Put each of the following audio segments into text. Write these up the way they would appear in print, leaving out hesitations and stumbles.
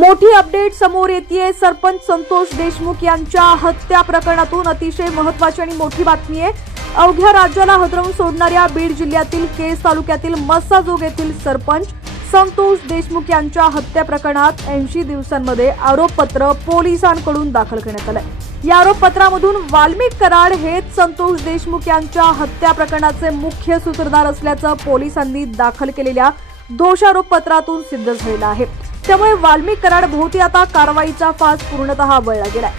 मोठी अपडेट समोर येतेय। सरपंच संतोष देशमुख यांच्या हत्या प्रकरणातून अतिशय महत्त्वाची आणि मोठी बातमी आहे। अवघ्या राज्याला हादरवून सोडणाऱ्या बीड जिल्ह्यातील केज तालुक्यातील मस्साजोग येथील सरपंच संतोष देशमुख यांच्या हत्या प्रकरणात 80 दिवसांमध्ये आरोपपत्र पोलिसांकडून दाखल करण्यात आले। या आरोपपत्रामधून वाल्मिक कराड हेच संतोष देशमुख यांच्या हत्या प्रकरणाचे मुख्य सूत्रधार असल्याचं पोलिसांनी दाखल केलेल्या दोषारोपपत्रातून सिद्ध झालेलं आहे। त्यामुळे वाल्मिक कराड भोवती आता कारवाईचा फास पूर्णतः वळला गेलाय।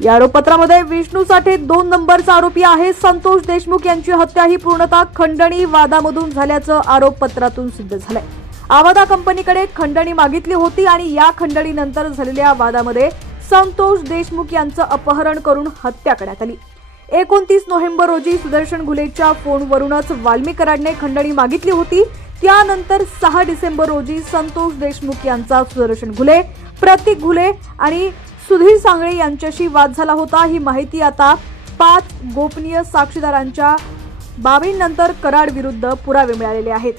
या आरोपपत्रामध्ये विष्णू साठे 2 नंबरचा आरोपी आहे। संतोष देशमुख यांची हत्या ही पूर्णतः खंडणी वादामधून झाल्याचं आरोपपत्रातून सिद्ध झालंय। आवादा कंपनीकडे खंडणी मागितली होती आणि या खंडणीनंतर झालेल्या वादामध्ये संतोष देशमुख यांचं अपहरण करून हत्या करण्यात आली। 29 नोव्हेंबर रोजी सुदर्शन घुलेच्या फोनवरूनच वाल्मिक कराडने खंडणी मागितली होती। त्यानंतर 6 डिसेंबर रोजी संतोष देशमुख यांचा सुदर्शन घुले, प्रतीक घुले आणि सुधीर सांगळे यांच्याशी वाद झाला होता। ही माहिती आता 5 गोपनीय साक्षीदारांच्या बाबींनंतर कराड विरुद्ध पुरावे मिळालेले आहेत।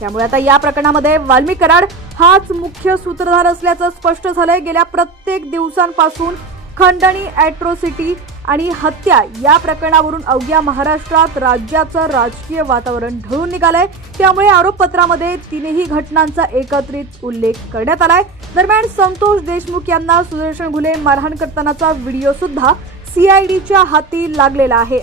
त्यामुळे आता या प्रकरणामध्ये वाल्मिक कराड हाच मुख्य सूत्रधार असल्याचं स्पष्ट झालंय। गेल्या प्रत्येक दिवसांपासून खंडणी, अॅट्रॉसिटी आणि हत्या या प्रकरणावरून अवघ्या महाराष्ट्रात राज्याचं राजकीय वातावरण ढळून निघालंय। त्यामुळे आरोपपत्रामध्ये 3ही घटनांचा एकत्रित उल्लेख करण्यात आलाय। दरम्यान संतोष देशमुख यांना सुदर्शन घुले मारहाण करतानाचा व्हिडिओ सुद्धा सीआयडीच्या हाती लागलेला आहे।